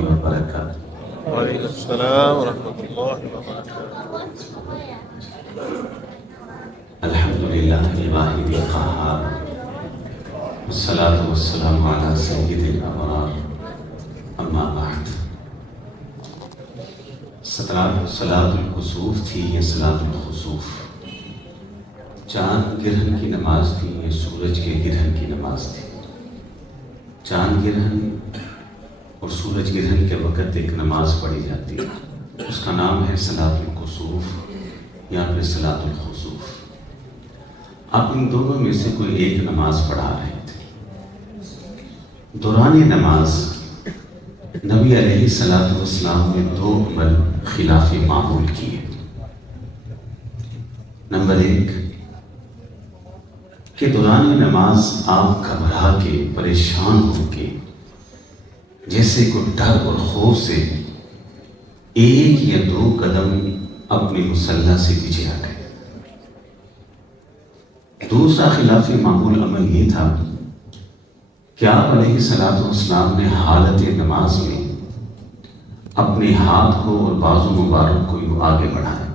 وبرکاتہ۔ وعلیکم السلام ورحمۃ اللہ وبرکاتہ۔ الحمدللہ الواحد القہار، والصلاة والسلام علی سید الابرار، اما بعد۔ صلاۃ الکسوف تھی یہ صلاۃ الخسوف، چاند گرہن کی نماز تھی یہ سورج کے گرہن کی نماز تھی۔ چاند گرہن اور سورج گرہن کے وقت ایک نماز پڑھی جاتی ہے، اس کا نام ہے صلاۃ الکسوف یا پھر صلاۃ الخسوف۔ آپ ان دونوں میں سے کوئی ایک نماز پڑھا رہے تھے۔ دوران نماز نبی علیہ الصلوۃ والسلام نے دو عمل خلاف معمول کیے۔ نمبر ایک کہ دوران نماز آپ گھبرا کے پریشان ہو کے جیسے کوئی ڈر اور خوف سے ایک یا دو قدم اپنے مصلی سے پیچھے ہٹ گئے۔ دوسرا خلاف معمول عمل یہ تھا کہ آپ علیہ الصلوۃ والسلام نے حالت نماز میں اپنے ہاتھ کو اور بازو مبارک کو یوں آگے بڑھایا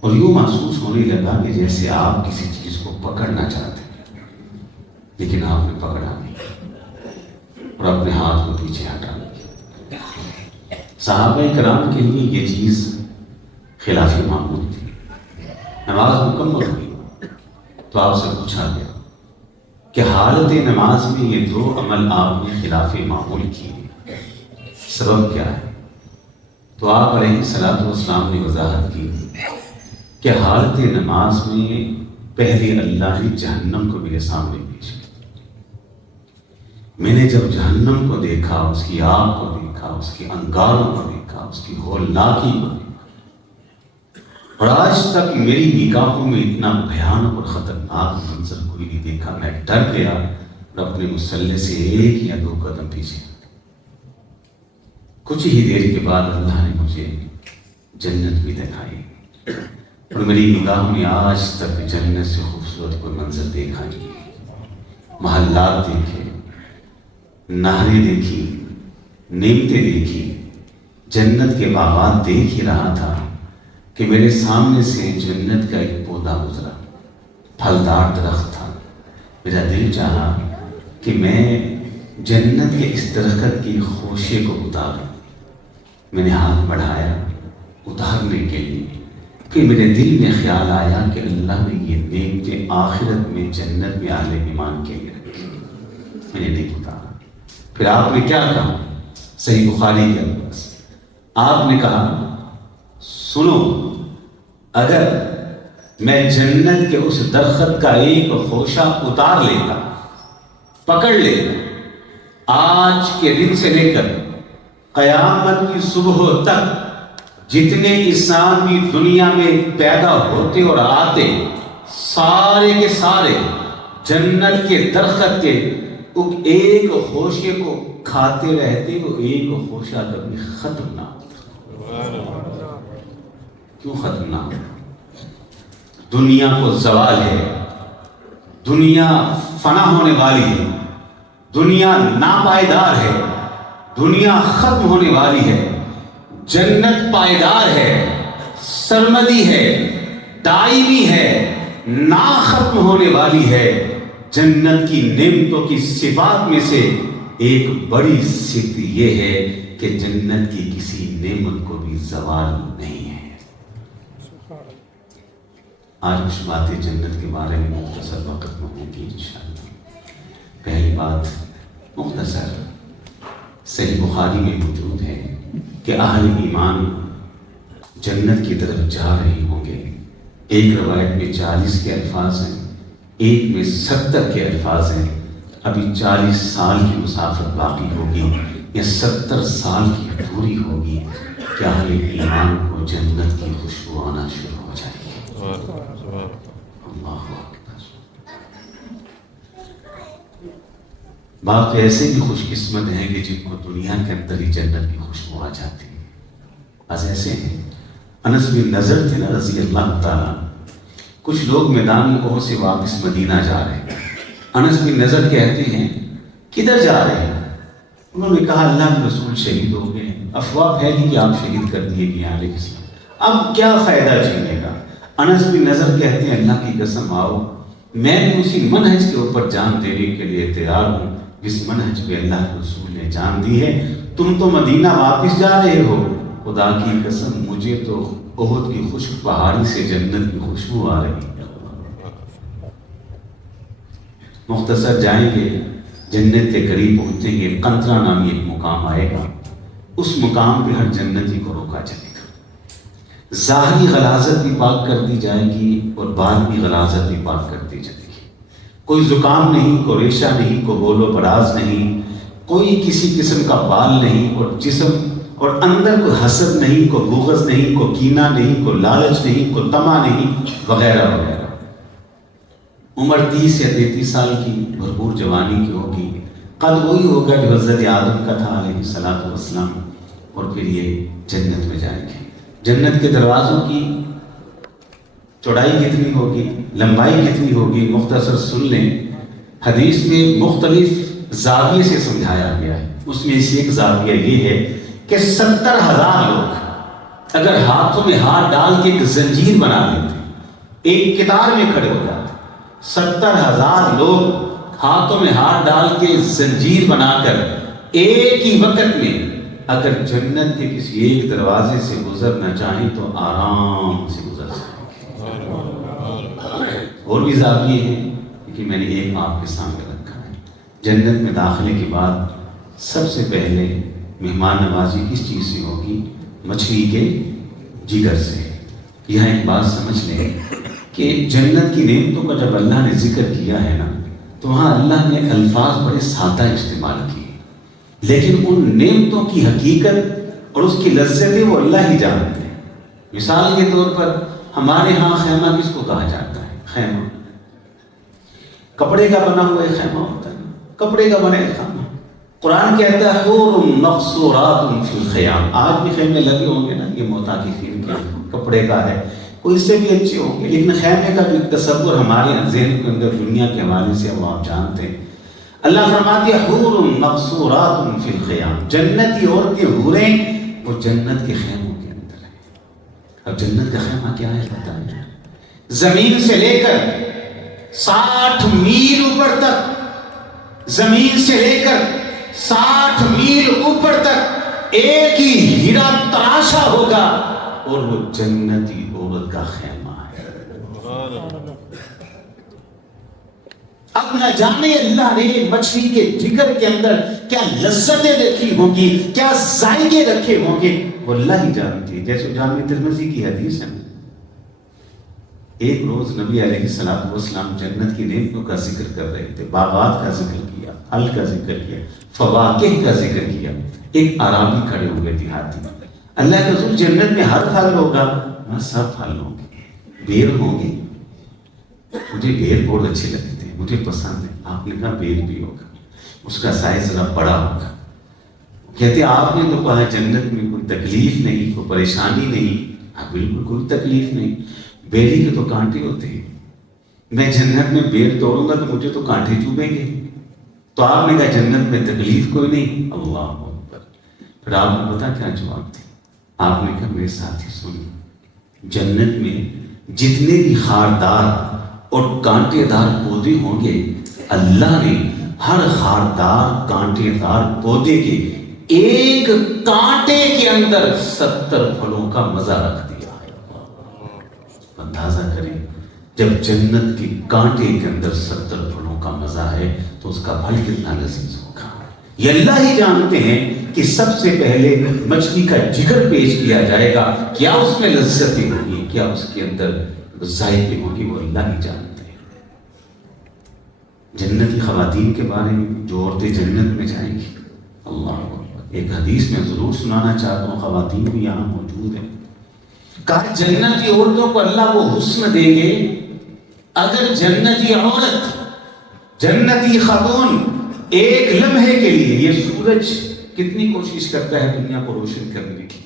اور یوں محسوس ہونے لگا کہ جیسے آپ کسی چیز کو پکڑنا چاہتے ہیں لیکن آپ نے پکڑا نہیں اور اپنے ہاتھ کو پیچھے ہٹا دیا۔ صحابہ کرام کے لیے یہ چیز خلاف معمول تھی۔ نماز مکمل ہوئی تو آپ سے پوچھا گیا کہ حالت نماز میں یہ دو عمل آپ نے خلاف معمول کیے، سبب کیا ہے؟ تو آپ علیہ الصلوۃ والسلام نے وضاحت کی کہ حالت نماز میں پہلے اللہ نے جہنم کو میرے سامنے پیش کیا۔ میں نے جب جہنم کو دیکھا، اس کی آگ کو دیکھا، اس کے انگاروں کو دیکھا، اس کی ہولناکی کو دیکھا، اور آج تک میری نگاہوں میں اتنا بھیانک اور خطرناک منظر کوئی نہیں دیکھا۔ میں ڈر گیا اور اپنے مصلی سے ایک یا دو قدم پیچھے۔ کچھ ہی دیر کے بعد اللہ نے مجھے جنت بھی دکھائی اور میری نگاہوں نے آج تک جنت سے خوبصورت کوئی منظر دیکھا نہیں۔ محلات دیکھے، نہریں دیکھی، نعمتیں دیکھی، جنت کے باغات دیکھ ہی رہا تھا کہ میرے سامنے سے جنت کا ایک پودا گزرا، پھلدار درخت تھا۔ میرا دل چاہا کہ میں جنت کے اس درخت کی خوشے کو اتاروں۔ میں نے ہاتھ بڑھایا اتارنے کے لیے، پھر میرے دل میں خیال آیا کہ اللہ نے یہ نعمتیں آخرت میں جنت میں اہل ایمان کے لیے رکھی، میں نے نہیں اتارا۔ پھر آپ نے کیا کہا؟ صحیح بخاری کے الفاظ، آپ نے کہا سنو، اگر میں جنت کے اس درخت کا ایک خوشہ اتار لیتا، پکڑ لیتا، آج کے دن سے لے کر قیامت کی صبح تک جتنے انسان بھی دنیا میں پیدا ہوتے اور آتے، سارے کے سارے جنت کے درخت کے ایک خوشے کو کھاتے رہتے، وہ ایک خوشہ کبھی ختم نہ ہوتا۔ کیوں ختم نہ ہوتا؟ دنیا کو زوال ہے، دنیا فنا ہونے والی ہے، دنیا ناپائیدار ہے، دنیا ختم ہونے والی ہے، جنت پائیدار ہے، سرمدی ہے، دائمی ہے، نا ختم ہونے والی ہے۔ جنت کی نعمتوں کی صفات میں سے ایک بڑی صفت یہ ہے کہ جنت کی کسی نعمت کو بھی زوال نہیں ہے۔ آج کچھ باتیں جنت کے بارے میں مختصر وقت میں ہوں گی انشاءاللہ۔ پہلی بات مختصر، صحیح بخاری میں موجود ہے کہ اہل ایمان جنت کی طرف جا رہے ہوں گے۔ ایک روایت میں 40 کے الفاظ ہیں، ایک میں 70 کے الفاظ ہیں۔ ابھی 40 سال کی مسافت باقی ہوگی یا 70 سال کی دوری ہوگی کہ اہل ایمان کو جنت کی خوشبو آنا شروع ہو جائے گی۔ اللہ اکبر۔ بعض ایسے بھی خوش قسمت ہیں کہ جن کو دنیا کے اندر ہی جنت کی خوشبو آ جاتی ہے۔ بعض ایسے ہیں، انس بن نضر تھے نا رضی اللہ تعالیٰ، کچھ لوگ میدان احد سے واپس مدینہ جا رہے ہیں۔ انس بن نضر کہتے ہیں کدھر جا رہے ہیں؟ انہوں نے کہا اللہ کے رسول شہید ہو گئے، افواہ پھیلی کہ آپ شہید کر دیے گئے علیہ السلام، اب کیا فائدہ جینے کا؟ انس بن نضر کہتے ہیں اللہ کی قسم آؤ میں بھی اسی منہج کے اوپر جان دینے کے لیے تیار ہوں جس منہج پہ اللہ کے رسول نے جان دی ہے۔ تم تو مدینہ واپس جا رہے ہو، خدا کی قسم مجھے تو احد کی خشک پہاڑی سے جنت کی خوشبو آ رہی ہے۔ مختصر جائیں گے، جنت کے قریب پہنچیں گے، قنطرہ نامی ایک مقام آئے گا، اس مقام پہ ہر جنتی کو روکا جائے گا، ظاہری غلاظت بھی پاک کر دی جائے گی اور باطنی غلاظت بھی پاک کر دی جائے گی، کوئی زکام نہیں، کوئی ریشہ نہیں، کوئی بول و براز نہیں، کوئی کسی قسم کا بال نہیں، اور جسم اور اندر کوئی حسد نہیں، کوئی بغض نہیں، کوئی کینہ نہیں، کوئی لالچ نہیں، کوئی طمع نہیں، وغیرہ وغیرہ۔ عمر 30 یا 33 سال کی بھرپور جوانی کی ہوگی، قد وہی ہوگا جو حضرت آدم کا تھا علیہ السلام، اور پھر یہ جنت میں جائیں گے۔ جنت کے دروازوں کی چوڑائی کتنی ہوگی، لمبائی کتنی ہوگی، مختصر سن لیں، حدیث میں مختلف زاویے سے سمجھایا گیا ہے، اس میں سے ایک زاویہ یہ ہے کہ 70,000 لوگ اگر ہاتھوں میں ہاتھ ڈال کے ایک زنجیر بنا لیتے، ایک قطار میں کھڑے ہو جاتے، 70,000 لوگ ہاتھوں میں ہاتھ ڈال کے زنجیر بنا کر ایک ہی وقت میں اگر جنت کے کسی ایک دروازے سے گزرنا چاہیں تو آرام سے گزر سکیں گے۔ اور بھی زاویے ہیں کہ میں نے ایک آپ کے سامنے رکھا ہے۔ جنت میں داخلے کے بعد سب سے پہلے مہمان نوازی کس چیز سے ہوگی؟ مچھلی کے جگر سے۔ یہاں ایک بات سمجھ لیں کہ جنت کی نعمتوں کا جب اللہ نے ذکر کیا ہے نا تو وہاں اللہ نے الفاظ بڑے سادہ استعمال کیے، لیکن ان نعمتوں کی حقیقت اور اس کی لذتیں وہ اللہ ہی جانتے ہیں۔ مثال کے طور پر ہمارے ہاں خیمہ کس کو کہا جاتا ہے؟ خیمہ کپڑے کا بنا ہوا ایک خیمہ ہوتا ہے، کپڑے کا بنا ایک خیمہ۔ قرآن کہتا ہے حور مقصورات فی الخیام، آج بھی خیمے لگے ہوں گے نا، یہ معتاکفین کے کپڑے کا ہے، کوئی اس سے بھی اچھے ہوں گے، لیکن خیمے کا بھی تصور ہمارے ذہن کے اندر دنیا کے حوالے سے وہ آپ جانتے ہیں۔ اللہ فرماتی ہے حور مقصورات فی الخیام، جنتی عورتیں حوریں وہ جنت کے خیموں کے اندر ہیں۔ اب جنت کا خیمہ کیا ہے بتائیں؟ زمین سے لے کر 60 میل اوپر تک، زمین سے لے کر 60 میل اوپر تک ایک ہی ہیرا تراشا ہوگا اور وہ جنتی عورت کا خیمہ ہے۔ اب نہ جانے اللہ نے مچھلی کے جگر کے اندر کیا لذتیں دیکھی ہوں گی، کیا ذائقے رکھے ہوں گے، وہ اللہ ہی جانتی ہے۔ جیسے جامع ترمذی کی حدیث ہے، ایک روز نبی علیہ السلام جنت کی نعمتوں کا ذکر کر رہے تھے، باغات کا ذکر کیا، پھل کا ذکر کیا، فواکہ کا ذکر کیا۔ ایک عربی کھڑے ہوئے دیہاتی، اللہ کے رسول جنت میں ہر پھل ہوگا؟ میں سب پھل ہوں گے، بیر ہوں گے، مجھے بیر بہت اچھے لگتے ہیں، مجھے پسند ہے۔ آپ نے کہا بیر بھی ہوگا، اس کا سائز ذرا بڑا ہوگا۔ کہتے آپ نے تو کہا جنت میں کوئی تکلیف نہیں، کوئی پریشانی نہیں۔ بالکل کوئی تکلیف نہیں، بیری کے تو کانٹے ہوتے ہیں، میں جنت میں بیر توڑوں گا تو مجھے تو کانٹے چوبیں گے۔ تو آپ نے کہا جنت میں تکلیف کوئی نہیں، اللہ اکبر۔ پھر آپ نے پتا کیا جواب دیا؟ آپ نے کہا میرے ساتھی سنیں، جنت میں جتنے بھی خاردار اور کانٹے دار پودے ہوں گے، اللہ نے ہر خاردار کانٹے دار پودے کے ایک کانٹے کے اندر 70 پھلوں کا مزہ رکھ دیا ہے۔ اندازہ کریں جب جنت کے کانٹے کے اندر 70 پھلوں کا مزہ ہے تو اس کا پھل کتنا لذیذ ہوگا۔ یہ اللہ ہی جانتے ہیں کہ سب سے پہلے مچھلی کا جگر پیش کیا جائے گا، کیا اس میں لذتیں ہوگی، کیا اس کے اندر ذائقے ہوگی، وہ اللہ ہی جانتے ہیں۔ جنتی خواتین کے بارے میں جو عورتیں جنت میں جائیں گی، اللہ اکبر، ایک حدیث میں ضرور سنانا چاہتا ہوں، خواتین بھی یہاں موجود ہیں۔ کہا جنتی عورتوں کو اللہ وہ حسن دیں گے، اگر جنتی عورت، جنتی خاتون ایک لمحے کے لیے، یہ سورج کتنی کوشش کرتا ہے دنیا کو روشن کرنے کی،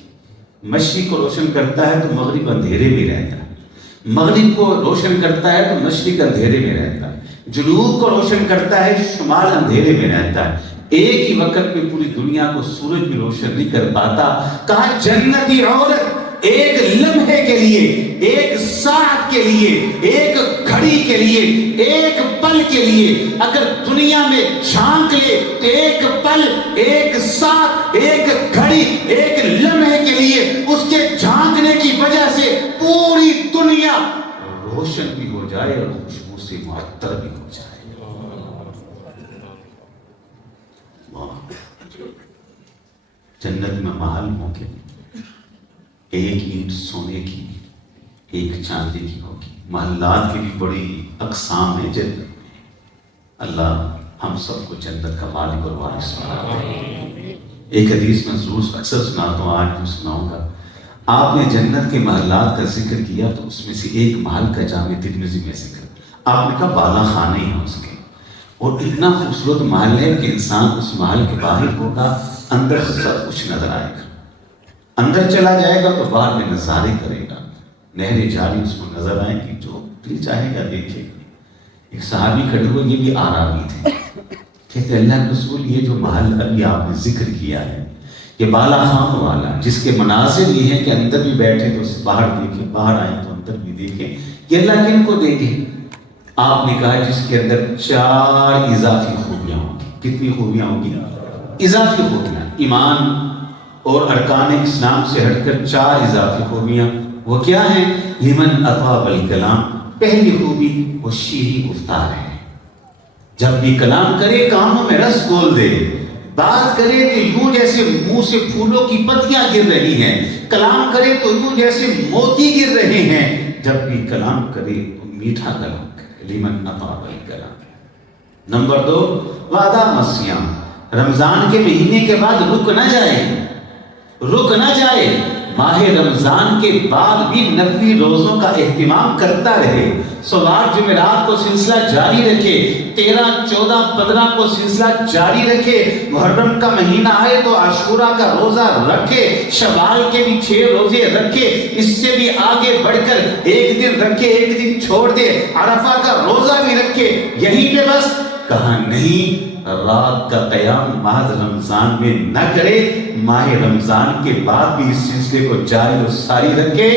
مشرق کو روشن کرتا ہے تو مغرب اندھیرے میں رہتا ہے، مغرب کو روشن کرتا ہے تو مشرق اندھیرے میں رہتا ہے، جنوب کو روشن کرتا ہے شمال اندھیرے میں رہتا ہے۔ ایک ہی وقت میں پوری دنیا کو سورج بھی روشن نہیں کر پاتا. کہا جنتی عورت ایک لمحے کے لیے، ایک ساعت کے لیے، ایک گھڑی کے لیے، ایک پل کے لیے اگر دنیا میں جھانک لے تو ایک پل، ایک ساعت، ایک گھڑی، ایک لمحے کے لیے اس کے جھانکنے کی وجہ سے پوری دنیا روشن بھی ہو جائے اور خوشبو سے معطر بھی ہو جائے. جنت میں محل ہوں گے، ایک اینٹ سونے کی، ایک چاندی کی ہوگی. محلات کی بھی بڑی اقسام ہیں جنت میں. اللہ ہم سب کو جنت کا مالک اور وارث بنا دے. ایک حدیث میں ضرور اکثر سناتا ہوں، آج بھی سناؤں گا. آپ نے جنت کے محلات کا ذکر کیا تو اس میں سے ایک محل کا جامع ترمذی میں ذکر آپ نے کہا بالا خانے ہی ہیں اس کے، اور اتنا خوبصورت محل ہے کہ انسان اس محل کے باہر ہوگا، اندر سب کچھ نظر آئے گا. اندر چلا جائے گا تو باہر میں نظارے کرے گا، نہریں جاری اس کو نظر آئیں گی، جو دل چاہے گا دیکھے. ایک صحابی کھڑے ہوئے، یہ بھی آرابی تھے، کہتے اللہ کے رسول یہ جو محل ابھی آپ نے ذکر کیا ہے یہ بالا خان والا، جس کے مناظر یہ ہیں کہ اندر بھی بیٹھے تو باہر دیکھیں، باہر آئیں تو اندر بھی دیکھیں، یہ اللہ کن کو دے گے؟ آپ نے کہا جس کے اندر 4 اضافی خوبیاں ہوں گی. کتنی خوبیاں ہوں گی؟ اضافی خوبیاں. ایمان اور ارکان اسلام سے ہٹ کر 4 اضافی خوبیاں. وہ کیا ہیں؟ لمن اطاب الکلام، پہلی خوبی وہ شیریں گفتار ہے. جب بھی کلام کرے کانوں میں رس گھول دے، بات کرے تو یوں جیسے منہ سے پھولوں کی پتیاں گر رہی ہیں، کلام کرے تو یوں جیسے موتی گر رہے ہیں. جب بھی کلام کرے تو میٹھا کلام کرے. لمن اطاب الکلام. نمبر 2 وعدہ الصیام، رمضان کے مہینے کے بعد رک نہ جائے. ماہ رمضان کے بعد بھی نفلی روزوں کا اہتمام کرتا رہے. سوال جمعرات کو سلسلہ جاری رکھے، 13، 14، 15 کو سلسلہ جاری رکھے. محرم کا مہینہ آئے تو عاشورہ کا روزہ رکھے، شوال کے بھی 6 روزے رکھے، اس سے بھی آگے بڑھ کر ایک دن رکھے، ایک دن چھوڑ دے، عرفہ کا روزہ بھی رکھے. یہیں پہ بس کہا نہیں، رات کا قیام ماہ رمضان میں نہ کرے، ماہ رمضان کے بعد بھی اس سلسلے کو جاری و ساری رکھے.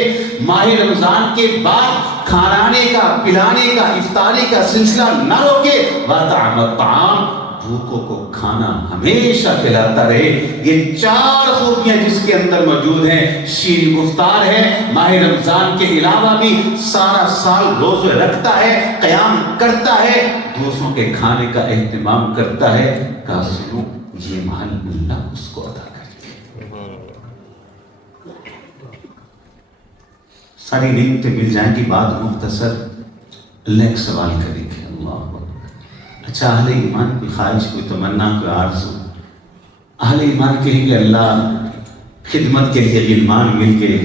ماہ رمضان کے بعد کھانے کا، پلانے کا، افطاری کا سلسلہ نہ روکے. وَطَعَمَ الطَّعَامَ، بھوکوں کو کھانا ہمیشہ کھلاتا رہے. یہ 4 خوبیاں جس کے اندر موجود ہیں. شیریں گفتار ہے، ماہ رمضان کے علاوہ بھی سارا سال روزے رکھتا ہے، قیام کرتا ہے، دوسروں کے کھانے کا اہتمام کرتا ہے. کافروں یہ محل اللہ اس کو عطا کرے. ساری نعمتیں مل جائیں گی. بات مختصر، اللہ ایک سوال کریں گے. اللہ اچھا، اہل ایمان کی خواہش، کوئی تمنا، کوئی آرزو. اہل ایمان کہیں گے اللہ خدمت کے لیے غلمان مل گئے،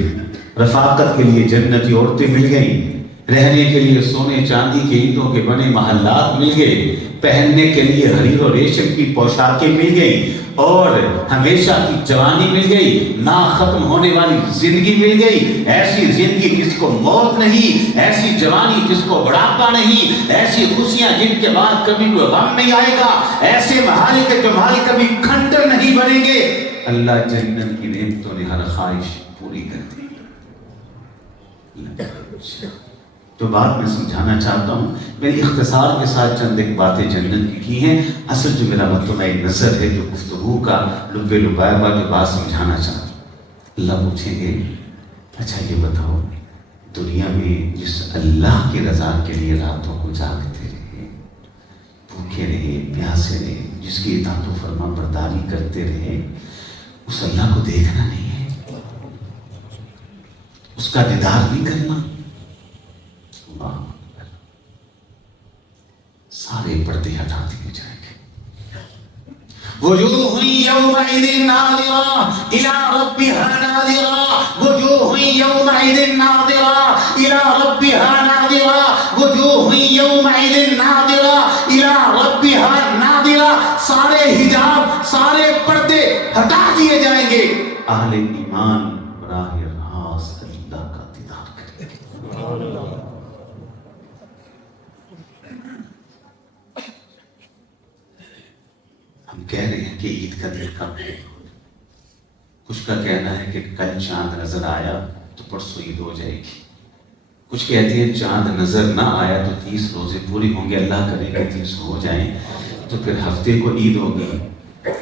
رفاقت کے لیے جنتی عورتیں مل گئیں، رہنے کے لیے سونے چاندی کے اینٹوں کے بنے محلات مل گئے، پہننے کے لیے حریر و ریشم کی پوشاکیں مل گئیں، اور ہمیشہ کی جوانی مل گئی، نہ ختم ہونے والی زندگی مل گئی. ایسی زندگی جس کو موت نہیں، ایسی جوانی جس کو بڑھاپا نہیں، ایسی خوشیاں جن کے بعد کبھی کوئی غم نہیں آئے گا، ایسے محال کے جو محال کبھی کھنڈر نہیں بنیں گے. اللہ جنت کی نعمتوں نے ہر خواہش پوری کر دی. تو بات میں سمجھانا چاہتا ہوں، میں نے اختصار کے ساتھ چند ایک باتیں جنت کی ہیں. اصل جو میرا مطلب نظر ہے، جو گفتگو کا لب لبائبہ جو بات سمجھانا چاہتا ہوں. اللہ پوچھیں گے اچھا یہ بتاؤ، دنیا میں جس اللہ کی رضا کے لیے راتوں کو جاگتے رہے، بھوکے رہے، پیاسے رہے، جس کی اطاعت و فرما برداری کرتے رہے، اس اللہ کو دیکھنا نہیں ہے، اس کا دیدار نہیں کرنا. سارے پردے ہٹا دیے جائیں گے. وجوہ یومئذ ناظرہ الی ربها ناظرہ، وجوہ یومئذ ناظرہ الی ربها ناظرہ، وجوہ یومئذ ناظرہ الی ربها ناظرہ. سارے حجاب، سارے پردے ہٹا دیے جائیں گے. اہل ایمان براہ راست اللہ کا دیدار کریں گے. ہم کہہ رہے ہیں کہ عید کا دن کب ہے. کچھ کا کہنا ہے کہ کل چاند نظر آیا تو پرسوں عید ہو جائے گی. کچھ کہتے ہیں چاند نظر نہ آیا تو 30 روزے پورے ہوں گے. اللہ کرے کہ 30 ہو جائیں تو پھر ہفتے کو عید ہوگی.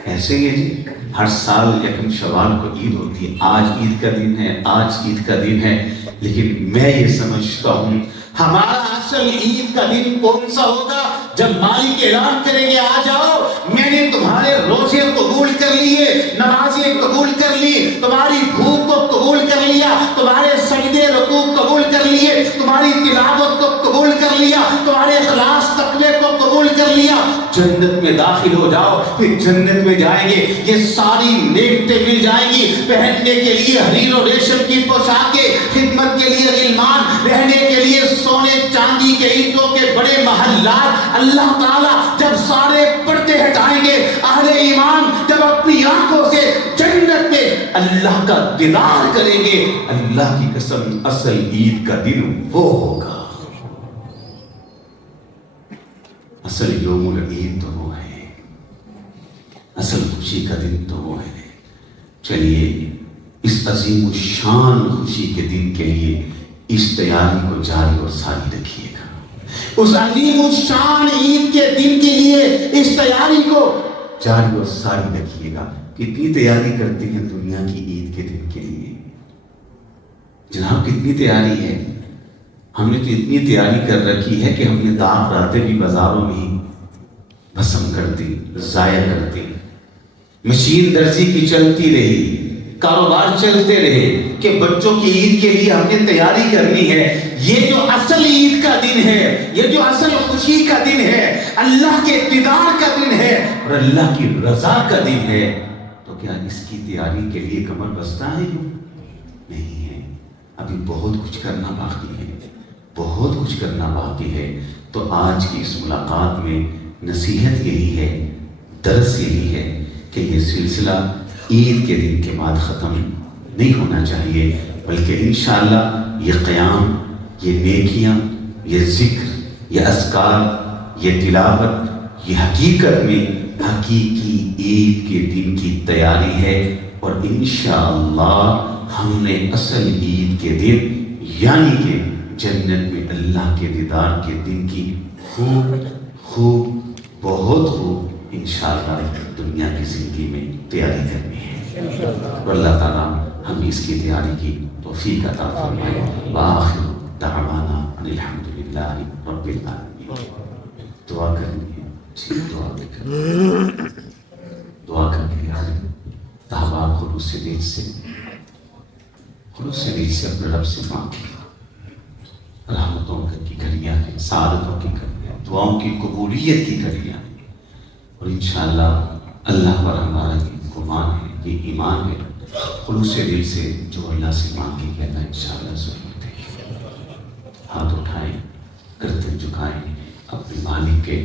ایسے ہی ہے جی، ہر سال یکم شوال کو عید ہوتی ہے. آج عید کا دن ہے، آج عید کا دن ہے. لیکن میں یہ سمجھتا ہوں ہمارا اصل عید کا دن کون سا ہوگا؟ جب مالک اعلان کریں گے آ جاؤ، میں نے تمہارے روزے قبول کر لیے، نمازیں قبول کر لی، تمہاری بھوک کو قبول کر لیا، تمہارے سجدے رکوع قبول کر لیے، تمہاری تلاوت کو قبول کر لیا، تمہارے اخلاص تقوی کو قبول کر لیا. جنت میں داخل ہو جاؤ. پھر جنت میں جائیں گے یہ ساری نعمتیں مل جائیں گی. پہننے کے لیے حریر و ریشم کی پوشاکیں، خدمت کے لیے غلمان، رہنے کے لیے سونے چاندی کے اینٹوں کے بڑے محلات. اللہ تعالیٰ جب سارے پردے ہٹائیں گے، اہل ایمان جب اپنی آنکھوں سے جنت میں اللہ کا دیدار کریں گے، اللہ کی قسم اصل عید کا دن وہ ہوگا. اصل یوم العید تو وہ ہے، اصل خوشی کا دن تو وہ ہے. چلیے اس عظیم الشان خوشی کے دن کے لیے اس تیاری کو جاری اور ساری رکھیے گا. اس عظیم الشان عید کے دن کے لیے اس تیاری کو جاری اور ساری رکھیے گا. کتنی تیاری کرتے ہیں دنیا کی عید کے دن کے لیے؟ جناب کتنی تیاری ہے. ہم نے تو اتنی تیاری کر رکھی ہے کہ ہم نے داغ راتیں بھی بازاروں میں ہی بسم کر دی، ضائع کر دی. مشین درزی کی چلتی رہی، کاروبار چلتے رہے کہ بچوں کی عید کے لیے ہم نے تیاری کرنی ہے. یہ جو اصل عید کا دن ہے، یہ جو اصل خوشی کا دن ہے، اللہ کے دیدار کا دن ہے اور اللہ کی رضا کا دن ہے، تو کیا اس کی تیاری کے لیے کمر بستہ ہے؟ نہیں ہے. ابھی بہت کچھ کرنا باقی ہے، بہت کچھ کرنا باقی ہے. تو آج کی اس ملاقات میں نصیحت یہی ہے، درس یہی ہے کہ یہ سلسلہ عید کے دن کے بعد ختم نہیں ہونا چاہیے، بلکہ انشاءاللہ یہ قیام، یہ نیکیاں، یہ ذکر، یہ اذکار، یہ تلاوت، یہ حقیقت میں حقیقی عید کے دن کی تیاری ہے. اور انشاءاللہ ہم نے اصل عید کے دن یعنی کہ جنت میں اللہ کے دیدار کے دن کی خوب بہت خوب انشاءاللہ دنیا کی زندگی میں تیاری کرنی ہے. اور اللہ تعالیٰ ہم اس کی تیاری کی توفیق عطا فرمائے. وآخر دعوانا الحمدللہ رب العالمین. دعا کرنی ہے، دعا کرنی ہے. تحباب خلوص دل سے اپنے رب سے مانگے. رحمتوں کی گھڑیاں ہیں، سعادتوں کی گھڑیاں، دعاؤں کی قبولیت کی گھڑیاں. اور انشاءاللہ اللہ پر ہمارا یہ گمان ہے، یہ ایمان ہے. خلوص دل سے جو اللہ سے مانگے گا اللہ انشاءاللہ ضرور دے گا. ہاتھ اٹھائیں، گردن جھکائیں، اپنے مالک کے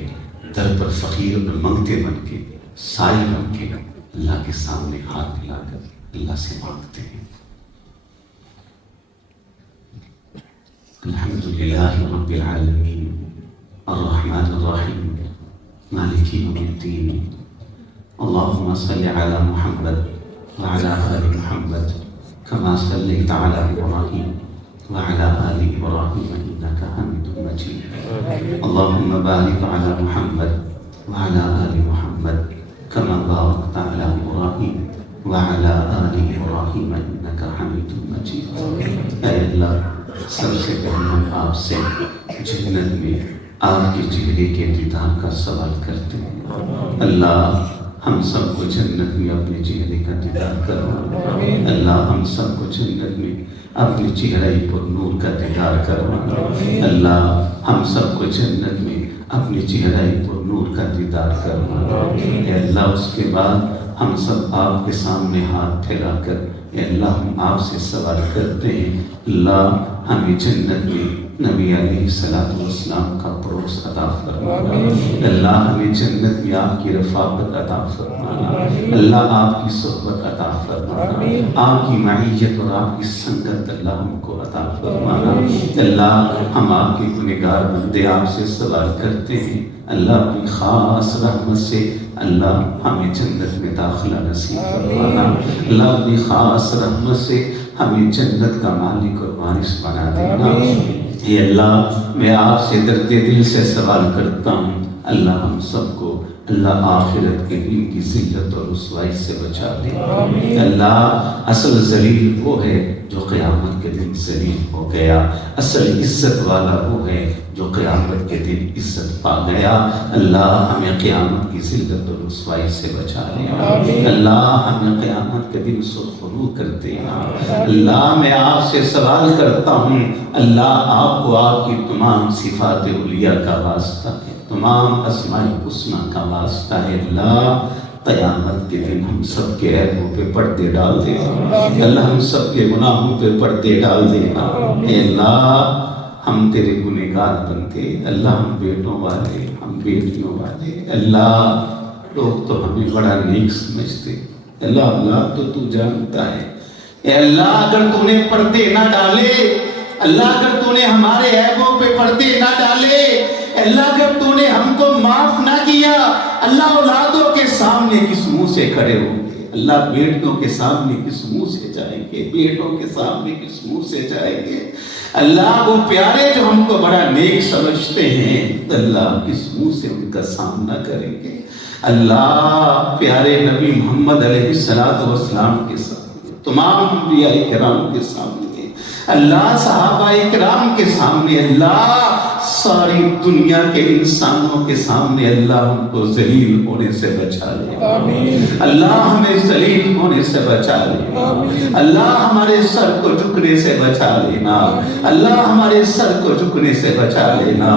در پر فقیر اور منگتے بن کے، سائل بن کے اللہ کے سامنے ہاتھ ملا کر اللہ سے مانگتے ہیں. الحمدللہ رب العالمین الرحمن الرحیم مالک یوم الدین. اللهم صل على محمد وعلى آل محمد كما صليت على إبراهيم وعلى آل إبراهيم إنك حميد مجيد. اللهم بارك على محمد وعلى آل محمد كما باركت على إبراهيم وعلى آل إبراهيم إنك حميد مجيد. اے اللہ، سب سے پہلے ہم آپ سے جنت میں آپ کے چہرے کے دیدار کا سوال کرتے ہیں. اللہ ہم سب کو جنت میں اپنے چہرے کا دیدار کروانا. اللہ ہم سب کو جنت میں اپنے چہرے پر نور کا دیدار کروانا. اللہ ہم سب کو جنت میں اپنے چہرے پر نور کا دیدار کروانا. اے اللہ اس کے بعد ہم سب آپ کے سامنے ہاتھ پھیلا کر اے اللہ ہم آپ سے سوال کرتے ہیں، اللہ ہمیں جنت میں نبی علیہ السلام کا پڑوس عطا فرمانا، اللہ ہمیں جنت میں آپ کی رفاقت عطا فرمانا، اللہ آپ کی صحبت عطا فرمانا، آپ کی معیت اور آپ کی سنگت اللہ ہم کو عطا فرمانا۔ اللہ ہم آپ کے گنہگار بندے آپ سے سوال کرتے ہیں، اللہ اپنی خاص رحمت سے اللہ ہمیں جنت میں داخلہ نصیب فرمانا، اللہ اپنی خاص رحمت سے ہمیں جنت کا مالک اور وارث بنا دینا۔ اے اللہ میں آپ سے درد دل سے سوال کرتا ہوں، اللہ ہم سب کو اللہ آخرت کے دن کی ذلت اور رسوائی سے بچا دے۔ اللہ اصل ذلیل وہ ہے جو قیامت کے دن ذلیل ہو گیا، اصل عزت والا وہ ہے جو قیامت کے دن عزت پا گیا۔ اللہ ہمیں قیامت کی ذلت اور رسوائی سے بچا لے، اللہ ہمیں قیامت کے دن سرخرو کر دینا۔ اللہ میں آپ سے سوال کرتا ہوں، اللہ آپ کو آپ کی تمام صفات علیہ کا واسطہ ہے، تمام اسماء الحسنی کا واسطہ ہے، اللہ قیامت کے دن ہم سب کے عیبوں پہ پردے ڈال دینا، اللہ ہم سب کے گناہوں پہ پردے ڈال دینا۔ اے اللہ ہم تیرے گنہگار بندے، اللہ ہم بیٹوں والے، ہم بیٹیوں والے، اللہ لوگ تو ہمیں بڑا نیک سمجھتے، اللہ تو جانتا ہے۔ اے اللہ اگر تو نے پردے نہ ڈالے، اللہ اگر تو نے ہمارے عیبوں پہ پردے نہ ڈالے، اللہ اگر تو نے ہم کو معاف نہ کیا، اللہ اولادوں کے سامنے کس منہ سے کھڑے ہوں گے؟ اللہ بیٹوں کے سامنے کس منہ سے جائیں گے؟ بیٹوں کے سامنے کس منہ سے جائیں گے؟ اللہ وہ پیارے جو ہم کو بڑا نیک سمجھتے ہیں، اللہ کس منہ سے ان کا سامنا کریں گے؟ اللہ پیارے نبی محمد علیہ السلام کے سامنے، تمام انبیاء کرام کے سامنے، اللہ صحابہ کرام کے سامنے، اللہ ساری دنیا کے انسانوں کے سامنے، اللہ ہم کو ذلیل ہونے سے بچا لے، اللہ ہمیں ذلیل ہونے سے بچا لے، اللہ ہمارے سر کو جھکنے سے بچا لینا، اللہ ہمارے سر کو جھکنے سے بچا لینا۔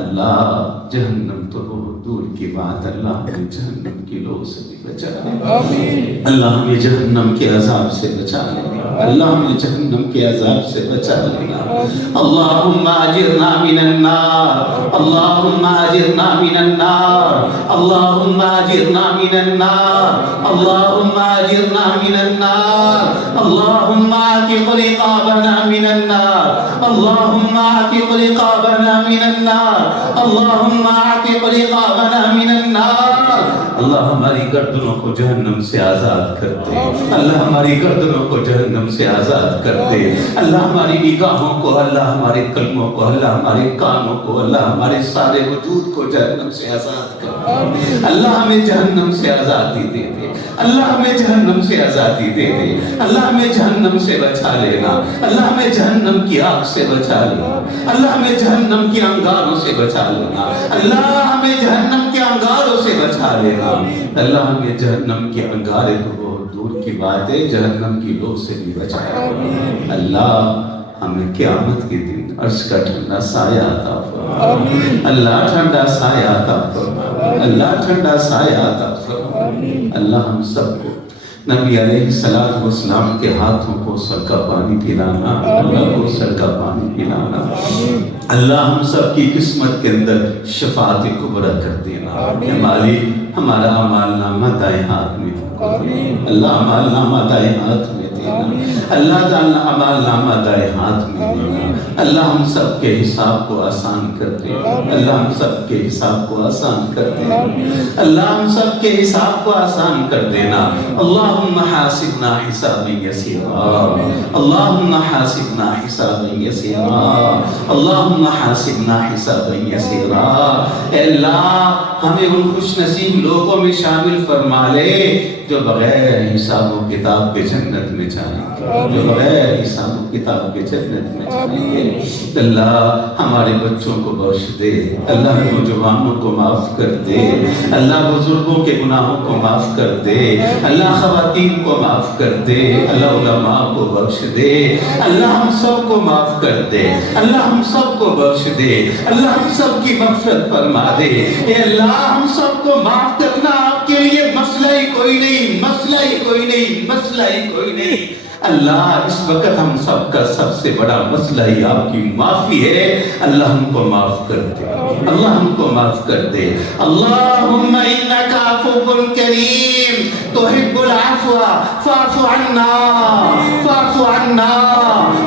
اللہ جہنم تو بہت دور کی بات، اللہ ہمیں جہنم کی لو سے بھی بچا لے، اللہ ہمیں جہنم کے عذاب سے بچا لے، اللہ ہمیں جہنم کے عذاب سے بچا لینا۔ اللہم اجرنا من النار، اللہم اجرنا من النار، اللہم اجرنا من النار، اللہم اجرنا من النار، اللہم اعتق رقابنا من النار، اللہم اعتق رقابنا من النار، اللہم اعتق رقابنا من النار۔ اللہ ہماری گردنوں کو جہنم سے آزاد کر دے، اللہ ہماری گردنوں کو جہنم سے آزاد کر دے، اللہ ہماری نگاہوں کو، اللہ ہمارے قلبوں کو، اللہ ہمارے کانوں کو، اللہ ہمارے سارے وجود کو جہنم سے آزاد کر دے، اللہ ہمیں جہنم سے آزادی دے دے، اللہ ہمیں جہنم سے آزادی دے دے، اللہ ہمیں جہنم سے بچا لینا، اللہ ہمیں جہنم کی آگ سے بچا لینا، اللہ ہمیں جہنم کی انگاروں سے بچا لینا، اللہ ہمیں جہنم کے انگاروں سے بچا لینا، اللہ ہمیں جہنم کے انگارے تو بہت دور کی بات ہے، جہنم کی لو سے بھی بچایا۔ اللہ ہمیں قیامت کے دن عرش کا ٹھنڈا سایہ عطا فرما، اللہ ٹھنڈا سایہ عطا فرما، اللہ ٹھنڈا سایہ عطا فرما۔ اللہ ہم سب کو نبی علیہ السلام کے ہاتھوں کو سر کا پانی پلانا، اللہ کو سر کا پانی پلانا، اللہ ہم سب کی قسمت کے اندر شفاعت کبریٰ کر دینا۔ اے مالک ہمارا اعمال نامہ دائیں ہاتھ میں ہو، اللہ اعمال نامہ دائیں ہاتھ میں دینا، اللہ تعالیٰ اعمال نامہ دائیں ہاتھ میں دینا، اللہ ہم سب کے حساب کو آسان کر دے، اللہ ہم سب کے حساب کو آسان کر دے، اللہ ہم سب کے حساب کو آسان کر دینا۔ اللہم حاسبنا حسابا یسیرا، اللہم حاسبنا حسابا یسیرا، اللہم حاسبنا حسابا یسیرا۔ اے اللہ ہمیں ان خوش نصیب لوگوں میں شامل فرما لے جو بغیر حساب و کتاب کے جنت میں جائیں گے، جو بغیر حساب و کتاب کے جنت میں جائیں گے۔ اللہ ہمارے بچوں کو بخش دے، اللہ نوجوانوں کو معاف کر دے، اللہ بزرگوں کے گناہوں کو معاف کر دے، اللہ خواتین کو معاف کر دے، اللہ علماء کو بخش دے، اللہ ہم سب کو معاف کر دے، اللہ ہم سب کو بخش دے، اللہ ہم سب کی مغفرت فرما دے۔ اے اللہ ہم سب کو معاف کرنا آپ کے لیے مسئلہ ہی کوئی نہیں، مسئلہ ہی کوئی نہیں، مسئلہ ہی کوئی نہیں۔ اللہ اس وقت ہم سب کا سب سے بڑا مسئلہ ہی آپ کی معافی ہے، اللہ ہم کو معاف کر دے، اللہ ہم کو معاف کر دے۔ اللہم انک عفو کریم تحب العفو فاعف عنا فاعف عنا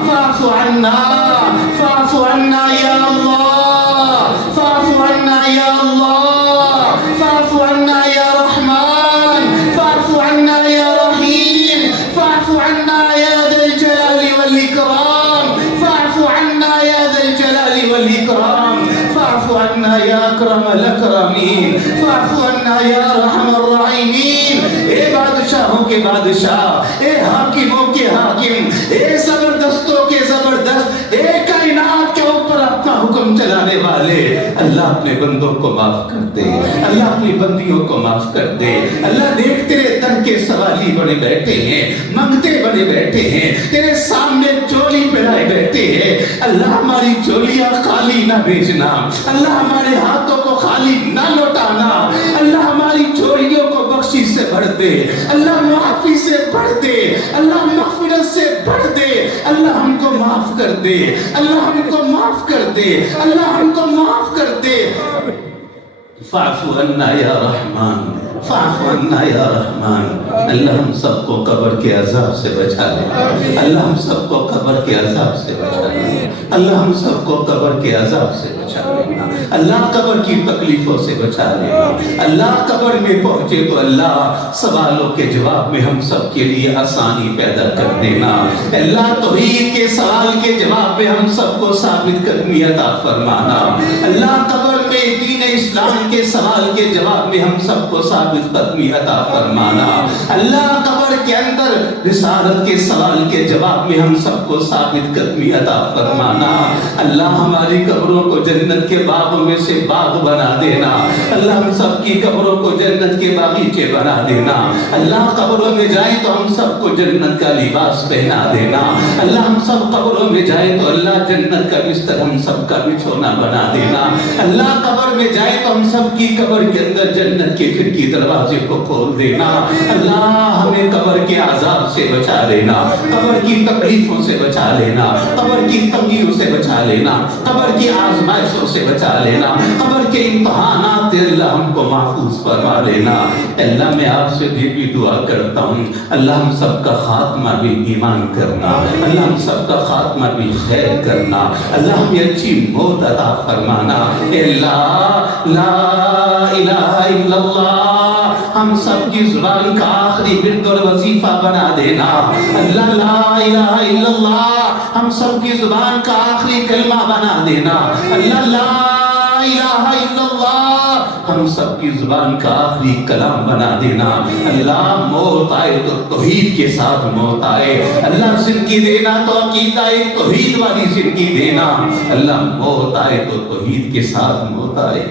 فاعف عنا فاعف عنا یا اللہ، فاعف عنا یا اللہ، فاعف عنا یا رحمان، فاعف عنا یا رحیم، فاعف عنا یا ذا الجلال والإکرام، فاعف عنا یا ذا الجلال والإکرام، فاعف عنا یا اکرم الاکرمین، فاعف عنا یا رحم الراحمین۔ اے بادشاہوں کے بادشاہ، اے حاکموں کے حاکم، اے زبردستوں کے زبردست، اے کائنات کے اوپر اپنا حکم چلانے والے، اللہ اپنے بندوں کو معاف کر دے، اللہ اپنی بندیوں کو معاف کر دے۔ اللہ دیکھ تیرے در کے سوالی بنے بیٹھے ہیں، منگتے بنے بیٹھے ہیں، تیرے سامنے چولی پہنائے بیٹھے ہیں، اللہ ہماری چولیاں خالی نہ بھیجنا، اللہ ہمارے ہاتھوں کو خالی نہ لوٹانا، اللہ ہماری چوریوں کو بخشش سے بھر دے، اللہ معافی سے بھر دے، اللہ مغفرت سے بھر دے، اللہ ہم کو معاف کر دے، اللہ ہم کو معاف کر دے، اللہ ہم کو معاف کر دے۔ فاعف عنا یا رحمان، فاعف عنا یا رحمان۔ اللہ ہم سب کو قبر کے عذاب سے بچا لے، اللہ ہم سب کو قبر کے عذاب سے بچا لے، اللہ ہم سب کو قبر کے عذاب سے بچا لینا، اللہ قبر کی تکلیفوں سے بچا لینا، اللہ قبر میں پہنچے تو اللہ سوالوں کے جواب میں ہم سب کے لیے آسانی پیدا کر دینا، اللہ توحید کے سوال کے جواب میں ہم سب کو ثابت قدمی عطا فرمانا، اللہ قبر میں دین اسلام کے سوال کے جواب میں ہم سب کو ثابت قدمی عطا فرمانا، اللہ قبر کے اندر رسالت کے سوال کے جواب میں ہم سب کو ثابت قدمی عطا فرمانا، اللہ ہماری قبروں کو جنت کے باغوں میں سے باغ بنا دینا، اللہ ہم سب کی قبروں کو جنت کے باغیچے بنا دینا، اللہ قبروں میں جائیں تو ہم سب کو جنت کا لباس پہنا دینا، اللہ ہم سب قبروں میں جائیں تو اللہ جنت کا بستر ہم سب کا بچھونا بنا دینا، اللہ قبر میں جائیں تو ہم سب کی قبر کے اندر جنت کے کھڑکی دروازے کو کھول دینا، اللہ ہمیں قبر کے عذاب سے بچا لینا، قبر کی تکلیفوں سے بچا لینا، قبر کی تنگیوں سے بچا لینا، قبر کی آزمائشوں سے بچا لینا، قبر کے امتحانات اللہ ہم کو محفوظ فرما لینا۔ اللہ میں آپ سے بھی دعا کرتا ہوں، اللہ ہم سب کا خاتمہ بھی ایمان کرنا، اللہ ہم سب کا خاتمہ بھی خیر کرنا، اللہ ہمیں اچھی موت عطا فرمانا، اللہ لا الہ الا اللہ ہم سب کی زبان کا آخری ورد اور وظیفہ بنا دینا، اللہ لا الہ الا اللہ ہم سب کی زبان کا آخری کلمہ بنا دینا، اللہ لا الہ الا اللہ ہم سب کی زبان کا آخری کلام بنا دینا، اللہ موت آئے تو توحید کے ساتھ موت آئے، اللہ زندگی دینا تو عقیدہ توحید والی زندگی دینا، اللہ موت آئے تو توحید کے ساتھ موت آئے۔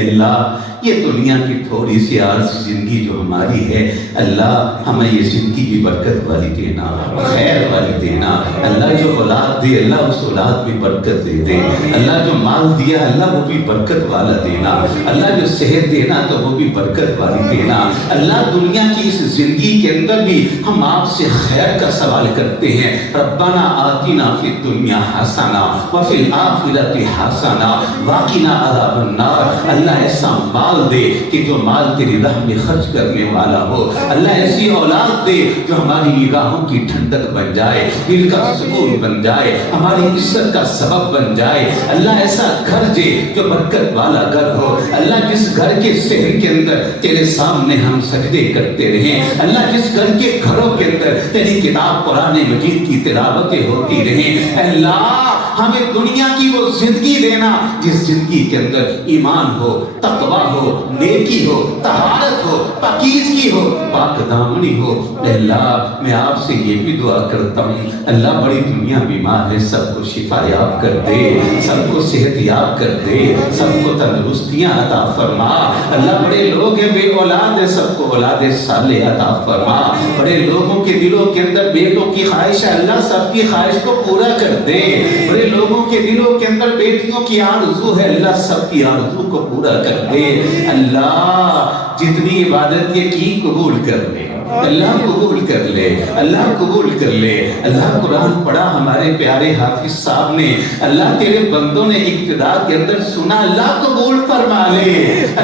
اللہ یہ دنیا کی تھوڑی سی عارضی زندگی جو ہماری ہے، اللہ ہمیں یہ زندگی بھی برکت والی دینا، خیر والی دینا، اللہ جو اولاد دے اللہ اس اولاد میں برکت دے دے، اللہ جو مال دیا اللہ وہ بھی برکت والا دینا، اللہ جو صحت دینا تو وہ بھی برکت والی دینا، اللہ دنیا کی اس زندگی کے اندر بھی ہم آپ سے خیر کا سوال کرتے ہیں، ربنا آتنا فی الدنیا حسنہ وفی الآخرۃ حسنہ وقنا عذاب النار۔ اللہ ایسا مال دے کہ جو مال تیری راہ میں خرچ کرنے والا ہو، اللہ ایسی اولاد دے جو ہماری نگاہوں کی ٹھنڈک بن جائے، دل کا سکون بن جائے، ہماری عزت کا سبب بن جائے، اللہ ایسا گھر دے جو برکت والا گھر ہو، اللہ جس گھر کے صحن کے اندر تیرے سامنے ہم سجدے کرتے رہیں، اللہ جس گھر کے گھروں کے اندر تیری کتاب قرآن مجید کی تلاوتیں ہوتی رہیں، اللہ ہمیں دنیا کی وہ زندگی دینا جس زندگی کے اندر ایمان ہو، تقوی ہو، نیکی ہو، طہارت ہو، پاکیزگی ہو، پاک دامنی ہو۔ اللہ میں آپ سے یہ بھی دعا کرتا ہوں، اللہ بڑی دنیا بیمار ہے، سب کو شفا یاب کر دے، سب کو صحت یاب کر دے، سب کو تندرستیاں عطا فرما۔ اللہ بڑے لوگ ہیں بے اولاد ہے، سب کو اولاد صالح عطا فرما۔ بڑے لوگوں کے دلوں کے اندر بیٹوں کی خواہش ہے، اللہ سب کی خواہش کو پورا کر دے۔ بڑے لوگوں کے دلوں کے اندر بیٹیوں کی آرزو ہے، اللہ سب کی آرزو کو پورا کر دے۔ اللہ جتنی عبادت یہ کی قبول کر لے، اللہ قبول کر لے۔ اللہ قبول کر لے. اللہ قرآن پڑھا ہمارے پیارے حافظ صاحب نے, اللہ تیرے بندوں نے ابتدا کے اندر سنا, اللہ قبول فرما لے,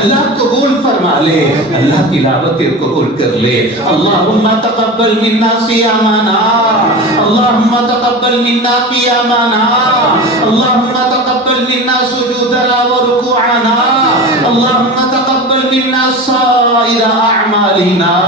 اللہ قبول فرما لے, اللہ تلاوت قبول کر لے. اللہم تقبل منا صیامنا, اللہم تقبل منا قیامنا, اللہم تقبل منا سجودنا ورکوعنا, اللہم تقبل منا سائر اعمالنا.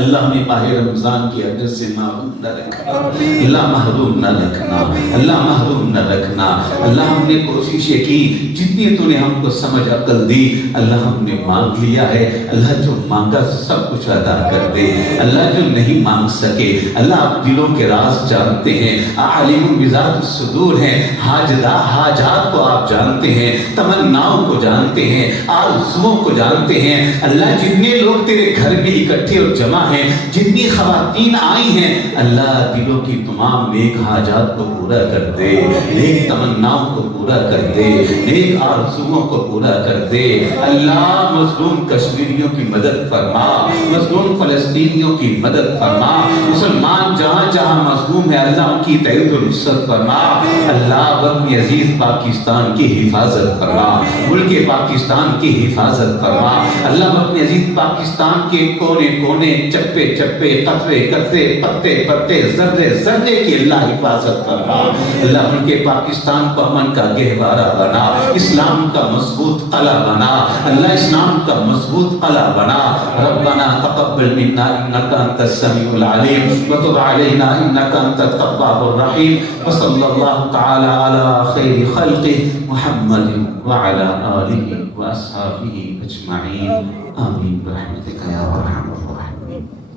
اللہ ہمیں ماہ رمضان کی اجر سے محروم نہ رکھنا, اللہ محروم نہ رکھنا, اللہ محروم نہ رکھنا. اللہ ہم نے کوششیں کی, جتنی تو نے ہم کو سمجھ عقل دی, اللہ ہم نے مانگ لیا ہے. اللہ جو مانگا سب کچھ ادا کر دے. اللہ جو نہیں مانگ سکے, اللہ آپ دلوں کے راز جانتے ہیں, عالم بذات الصدور ہیں. حاجات کو آپ جانتے ہیں, تمناؤں کو جانتے ہیں, آرزوؤں کو جانتے ہیں. اللہ جتنے لوگ تیرے گھر میں اکٹھے اور جمع ہیں, جتنی خواتین آئی ہیں, اللہ دلوں کی تمام نیک حاجات کو پورا کر دے, نیک تمناؤں کو پورا کر دے, نیک آرزوؤں کو پورا کر دے. اللہ مظلوم کشمیریوں کی مدد فرما, مظلوم فلسطینیوں کی مدد فرما, مسلمان جہاں جہاں مظلوم ہے اللہ ان کی تائید و نصرت فرما. اللہ وطن عزیز پاکستان کی حفاظت فرما, ملک پاکستان کی حفاظت فرما. اللہ وطن عزیز پاکستان کے کونے کونے, چپے چپے, قطرے قطرے, پتے پتے, ذرے ذرے کی اللہ حفاظت فرما. اللہ ملک پاکستان کو امن کا گہوارہ بنا, اسلام کا مضبوط قلعہ بنا, اللہ اسلام کا مضبوط قلعہ بنا. ربنا تقبل منا انك انت السميع العليم وتب علينا انك انت التواب الرحيم. وصلى الله تعالى على خير خلقه محمد وعلى آله وأصحابه أجمعين. آمين برحمتك يا أرحم الراحمين.